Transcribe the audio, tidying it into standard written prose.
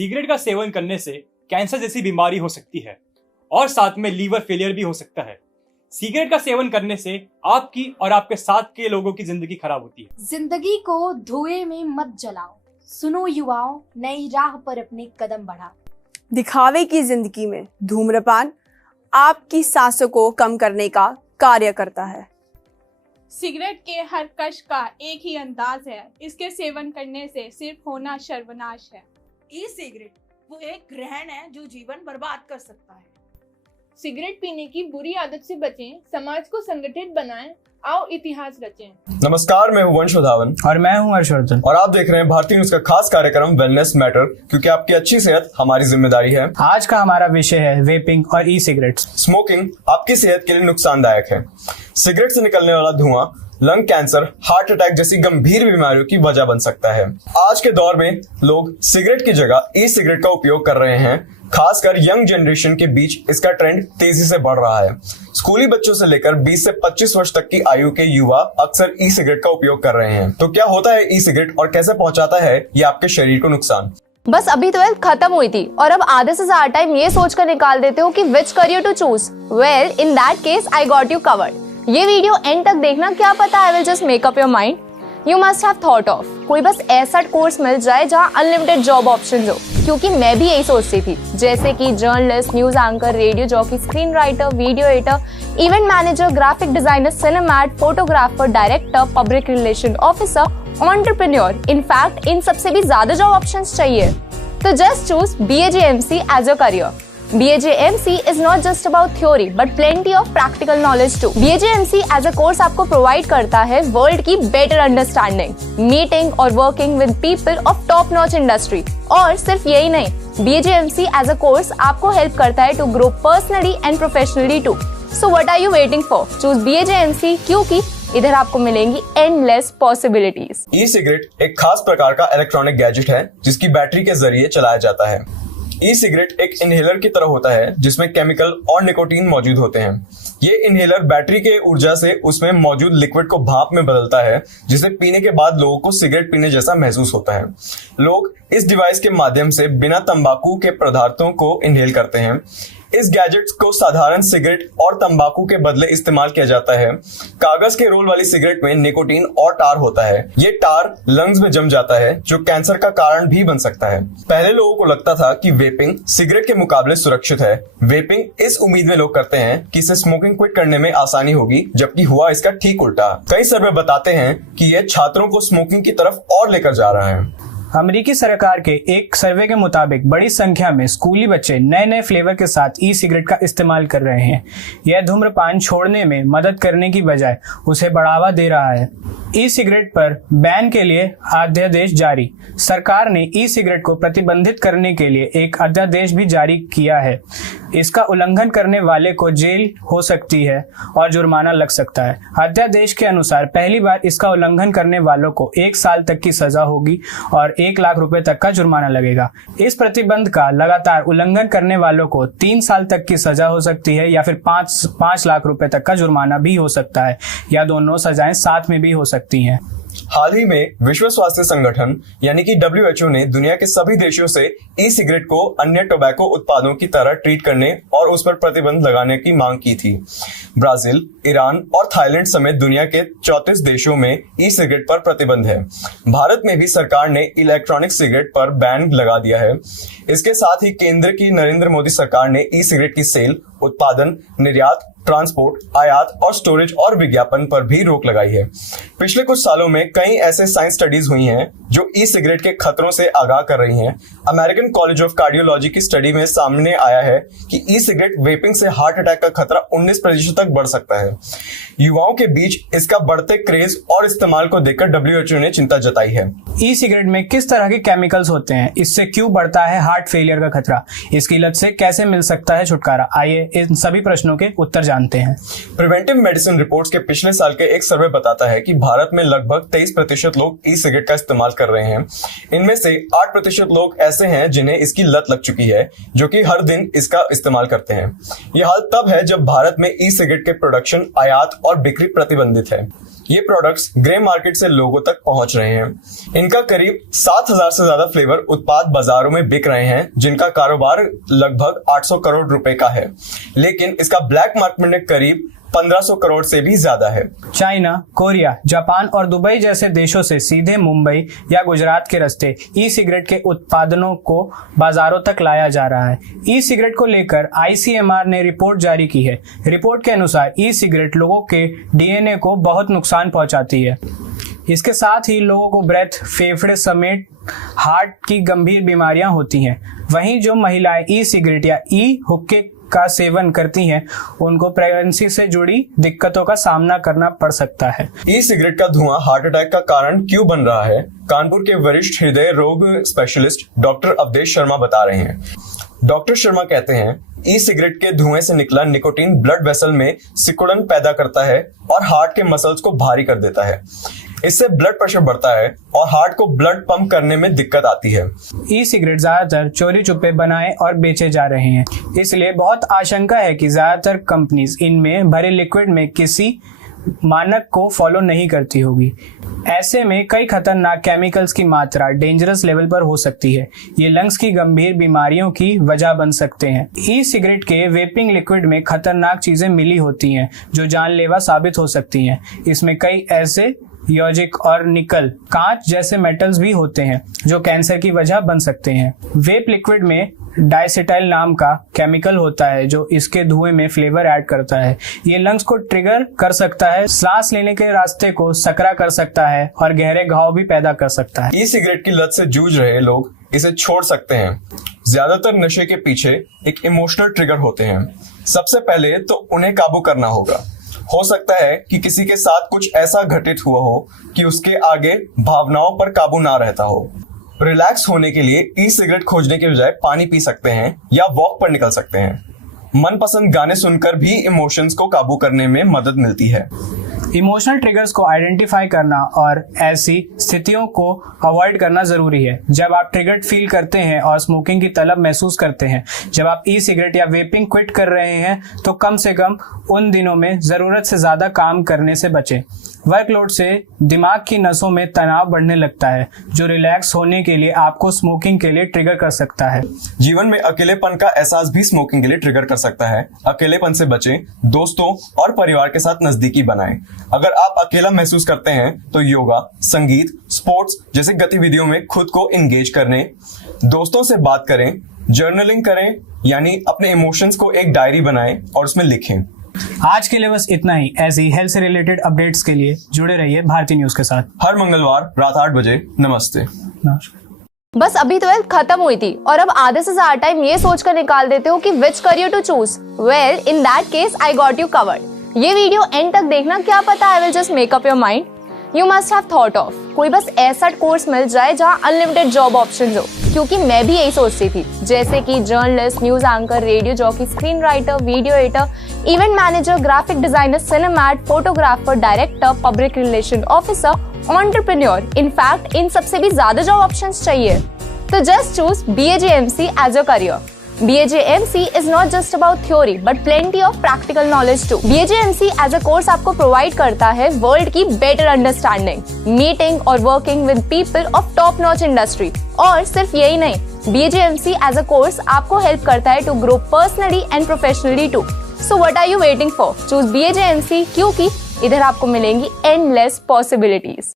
Cigarette का seven करने से कैंसर जैसी बीमारी हो सकती है और साथ में लीवर फेलियर भी हो सकता है। सिगरेट का सेवन करने से आपकी और आपके साथ के लोगों की जिंदगी खराब होती है। जिंदगी को धुएं में मत जलाओ, सुनो युवाओं, नई राह पर अपने कदम बढ़ाओ। दिखावे की जिंदगी में धूम्रपान आपकी सांसों को कम करने का कार्य करता है। सिगरेट के हर कश का एक ही अंदाज है, इसके सेवन करने से सिर्फ होना सर्वनाश है। ई सिगरेट वो एक ग्रहण है जो जीवन बर्बाद कर सकता है। सिगरेट पीने की बुरी आदत से बचें, समाज को संगठित बनाएं, आओ इतिहास रचें। नमस्कार, मैं हूं वंश धावन और मैं हूं हर्षवर्धन और आप देख रहे हैं भारतीय न्यूज का खास कार्यक्रम वेलनेस मैटर, क्योंकि आपकी अच्छी सेहत हमारी जिम्मेदारी है। आज का हमारा विषय है वेपिंग और ई सिगरेट्स। स्मोकिंग आपकी सेहत के लिए नुकसानदायक है। सिगरेट से निकलने वाला धुआं लंग कैंसर, हार्ट अटैक जैसी गंभीर बीमारियों की वजह बन सकता है। आज के दौर में लोग सिगरेट की जगह ई सिगरेट का उपयोग कर रहे हैं। खासकर यंग जनरेशन के बीच इसका ट्रेंड तेजी से बढ़ रहा है। स्कूली बच्चों से लेकर 20 से 25 वर्ष तक की आयु के युवा अक्सर ई सिगरेट का उपयोग कर रहे हैं। तो क्या होता है ई सिगरेट और कैसे पहुंचाता है ये आपके शरीर को नुकसान? बस अभी 12th खत्म हुई थी और अब आधे से ज्यादा टाइम ये सोचकर निकाल देते हो कि which career to choose. Well, in that case I got you covered. ये वीडियो एंड तक देखना, क्या पता I will just make up your mind. You must have thought of कोई बस ऐसा कोर्स मिल जाए जहां अनलिमिटेड जॉब ऑप्शंस हो, क्योंकि मैं भी यही सोचती थी, जैसे कि journalist, news anchor, radio jockey, screen writer, video editor, event manager, graphic designer, cinematographer, director, public relation officer, entrepreneur. In fact इन सबसे भी ज्यादा जॉब ऑप्शंस चाहिए। तो just choose BAJMC as your career. BAJMC is not just about theory but plenty of practical knowledge too. BAJMC as a course आपको provide करता है world की better understanding, meeting और working with people of top notch industry। और सिर्फ यही नहीं, BAJMC as a course आपको help करता है to grow personally and professionally too. So what are you waiting for? Choose BAJMC, क्योंकि इधर आपको मिलेंगी endless possibilities। ई सिगरेट एक खास प्रकार का इलेक्ट्रॉनिक गैजेट है जिसकी बैटरी के जरिए चलाया जाता है। ई सिगरेट एक इनहेलर की तरह होता है जिसमें केमिकल और निकोटीन मौजूद होते हैं। ये इनहेलर बैटरी के ऊर्जा से उसमें मौजूद लिक्विड को भाप में बदलता है, जिसे पीने के बाद लोगों को सिगरेट पीने जैसा महसूस होता है। लोग इस डिवाइस के माध्यम से बिना तंबाकू के पदार्थों को इनहेल करते हैं। इस गैजेट को साधारण सिगरेट और तंबाकू के बदले इस्तेमाल किया जाता है। कागज के रोल वाली सिगरेट में निकोटीन और टार होता है। ये टार लंग्स में जम जाता है, जो कैंसर का कारण भी बन सकता है। पहले लोगों को लगता था कि वेपिंग सिगरेट के मुकाबले सुरक्षित है। वेपिंग इस उम्मीद में लोग करते हैं कि इससे स्मोकिंग क्विट करने में आसानी होगी, जबकि हुआ इसका ठीक उल्टा। कई सर्वे बताते हैं कि यह छात्रों को स्मोकिंग की तरफ और लेकर जा रहा है। अमेरिकी सरकार के एक सर्वे के मुताबिक बड़ी संख्या में स्कूली बच्चे नए नए फ्लेवर के साथ ई सिगरेट का इस्तेमाल कर रहे हैं। यह धूम्रपान छोड़ने में मदद करने की बजाय उसे बढ़ावा दे रहा है। ई सिगरेट पर बैन के लिए अध्यादेश जारी। सरकार ने ई सिगरेट को प्रतिबंधित करने के लिए एक अध्यादेश भी जारी किया है। इसका उल्लंघन करने वाले को जेल हो सकती है और जुर्माना लग सकता है। अध्यादेश के अनुसार पहली बार इसका उल्लंघन करने वालों को 1 साल तक की सजा होगी और 1 लाख रुपए तक का जुर्माना लगेगा। इस प्रतिबंध का लगातार उल्लंघन करने वालों को 3 साल तक की सजा हो सकती है या फिर 5 लाख रुपए तक का जुर्माना भी हो सकता है, या दोनों सजाएं साथ में भी हो सकती हैं। हाल ही में विश्व स्वास्थ्य संगठन यानी कि WHO ने दुनिया के सभी देशों से ई सिगरेट को अन्य टोबैको उत्पादों की तरह ट्रीट करने और उस पर प्रतिबंध लगाने की मांग की थी। ब्राजील, ईरान और थाईलैंड समेत दुनिया के 34 देशों में ई सिगरेट पर प्रतिबंध है। भारत में भी सरकार ने इलेक्ट्रॉनिक सिगरेट पर बैन लगा दिया है। इसके साथ ही केंद्र की नरेंद्र मोदी सरकार ने ई सिगरेट की सेल, उत्पादन, निर्यात, ट्रांसपोर्ट, आयात और स्टोरेज और विज्ञापन पर भी रोक लगाई है। पिछले कुछ सालों में कई ऐसे साइंस स्टडीज हुई हैं जो ई सिगरेट के खतरों से आगाह कर रही हैं। अमेरिकन कॉलेज ऑफ कार्डियोलॉजी की स्टडी में सामने आया है कि ई सिगरेट वेपिंग से हार्ट अटैक का खतरा 19% तक बढ़ सकता है। युवाओं के बीच इसका बढ़ते क्रेज और इस्तेमाल को देखकर WHO ने चिंता जताई है। ई सिगरेट में किस तरह के केमिकल्स होते हैं, इससे क्यों बढ़ता है हार्ट फेलियर का खतरा, इसकी लत से कैसे मिल सकता है छुटकारा, आइए इन सभी प्रश्नों के उत्तर जानते हैं। प्रिवेंटिव मेडिसिन रिपोर्ट्स के पिछले साल के एक सर्वे बताता है कि भारत में लगभग 23% लोग ई सिगरेट का इस्तेमाल कर रहे हैं। इनमें से 8% लोग ऐसे हैं जिन्हें इसकी लत लग चुकी है, जो कि हर दिन इसका इस्तेमाल करते हैं। यह हाल तब है जब भारत में ई सिगरेट के प्रोडक्शन, आयात और बिक्री प्रतिबंधित है। ये प्रोडक्ट्स ग्रे मार्केट से लोगों तक पहुंच रहे हैं। इनका करीब 7,000 से ज्यादा फ्लेवर उत्पाद बाजारों में बिक रहे हैं, जिनका कारोबार लगभग 800 करोड़ रुपए का है, लेकिन इसका ब्लैक मार्केट में करीब 1500 करोड़ से भी ज्यादा है। चाइना, कोरिया, जापान और दुबई जैसे देशों से सीधे मुंबई या गुजरात के रास्ते ई सिगरेट के उत्पादनों को बाजारों तक लाया जा रहा है। ई सिगरेट को लेकर ICMR ने रिपोर्ट जारी की है। रिपोर्ट के अनुसार ई सिगरेट लोगों के DNA को बहुत नुकसान पहुंचाती है। इसके साथ ही लोगों को ब्रेथ, फेफड़े समेत हार्ट की गंभीर बीमारियां होती हैं। वहीं जो महिलाएं ई सिगरेट या ई हुक्के का सेवन करती हैं, उनको प्रेगनेंसी से जुड़ी दिक्कतों का सामना करना पड़ सकता है। ई सिगरेट का धुआं हार्ट अटैक का कारण क्यों बन रहा है, कानपुर के वरिष्ठ हृदय रोग स्पेशलिस्ट डॉक्टर अवधेश शर्मा बता रहे हैं। डॉक्टर शर्मा कहते हैं, ई सिगरेट के धुएं से निकला निकोटीन ब्लड वेसल में सिकुड़न पैदा करता है और हार्ट के मसल्स को भारी कर देता है। इससे ब्लड प्रेशर बढ़ता है और हार्ट को ब्लड पंप करने में दिक्कत आती है। ई सिगरेट ज्यादातर चोरी छुपे बनाए और बेचे जा रहे हैं, इसलिए बहुत आशंका है कि ज्यादातर कंपनीज इनमें भरे लिक्विड में किसी मानक को फॉलो नहीं करती होगी। ऐसे में कई खतरनाक केमिकल्स की मात्रा डेंजरस लेवल पर हो सकती है। ये लंग्स की गंभीर बीमारियों की वजह बन सकते हैं। ई सिगरेट के वेपिंग लिक्विड में खतरनाक चीजें मिली होती हैं जो जानलेवा साबित हो सकती हैं। इसमें कई ऐसे यौगिक और निकल, कांच जैसे मेटल्स भी होते हैं जो कैंसर की वजह बन सकते हैं। वेप लिक्विड में डाइसिटाइल नाम का केमिकल होता है जो इसके धुएं में फ्लेवर ऐड करता है। ये लंग्स को ट्रिगर कर सकता है, सांस लेने के रास्ते को सकरा कर सकता है और गहरे घाव भी पैदा कर सकता है। ई सिगरेट की लत से जूझ रहे लोग इसे छोड़ सकते हैं। ज्यादातर नशे के पीछे एक इमोशनल ट्रिगर होते हैं। सबसे पहले तो उन्हें काबू करना होगा। हो सकता है कि किसी के साथ कुछ ऐसा घटित हुआ हो कि उसके आगे भावनाओं पर काबू ना रहता हो। रिलैक्स होने के लिए ई सिगरेट खोजने के बजाय पानी पी सकते हैं या वॉक पर निकल सकते हैं। मनपसंद गाने सुनकर भी इमोशंस को काबू करने में मदद मिलती है। इमोशनल ट्रिगर्स को आइडेंटिफाई करना और ऐसी स्थितियों को अवॉइड करना जरूरी है। जब आप ट्रिगर्ड फील करते हैं और स्मोकिंग की तलब महसूस करते हैं, जब आप ई सिगरेट या वेपिंग क्विट कर रहे हैं, तो कम से कम उन दिनों में जरूरत से ज्यादा काम करने से बचें। वर्कलोड से दिमाग की नसों में तनाव बढ़ने लगता है, जो रिलैक्स होने के लिए आपको स्मोकिंग के लिए ट्रिगर कर सकता है। जीवन में अकेलेपन का एहसास भी स्मोकिंग के लिए ट्रिगर कर सकता है। अकेलेपन से बचें, दोस्तों और परिवार के साथ नजदीकी बनाएं। अगर आप अकेला महसूस करते हैं तो योगा, संगीत, स्पोर्ट्स जैसे गतिविधियों में खुद को एंगेज करने, दोस्तों से बात करें, जर्नलिंग करें, यानी अपने इमोशंस को एक डायरी बनाएं और उसमें लिखें। आज के लिए बस इतना ही। ऐसी हेल्थ से रिलेटेड अपडेट्स के लिए जुड़े रहिए भारतीय न्यूज के साथ। हर मंगलवार रात 8 बजे। नमस्ते। बस अभी 12th खत्म हुई थी और अब आधे से ज्यादा टाइम ये सोचकर निकाल देते हो कि which career to choose. Well, in that case I got you covered. ये वीडियो एंड तक देखना, क्या पता I will just make up your mind. You must have thought of कोई बस ऐसा कोर्स मिल जाए जहाँ अनलिमिटेड जॉब ऑप्शन हो, क्योंकि मैं भी यही सोचती थी। जैसे कि journalist, news anchor, radio jockey, screen writer, video editor, event manager, graphic designer, cinematographer, director, public relation officer, entrepreneur. In fact इन सबसे भी ज्यादा जॉब ऑप्शंस चाहिए। तो just choose BAJMC as your career. BAJMC is not just about theory but plenty of practical knowledge too. BAJMC as a course आपको provide करता है world की better understanding, meeting और working with people of top notch industry. और सिर्फ यही नहीं, BAJMC as a course आपको help करता है to grow personally and professionally too. So what are you waiting for? Choose BAJMC क्योंकि इधर आपको मिलेंगी endless possibilities.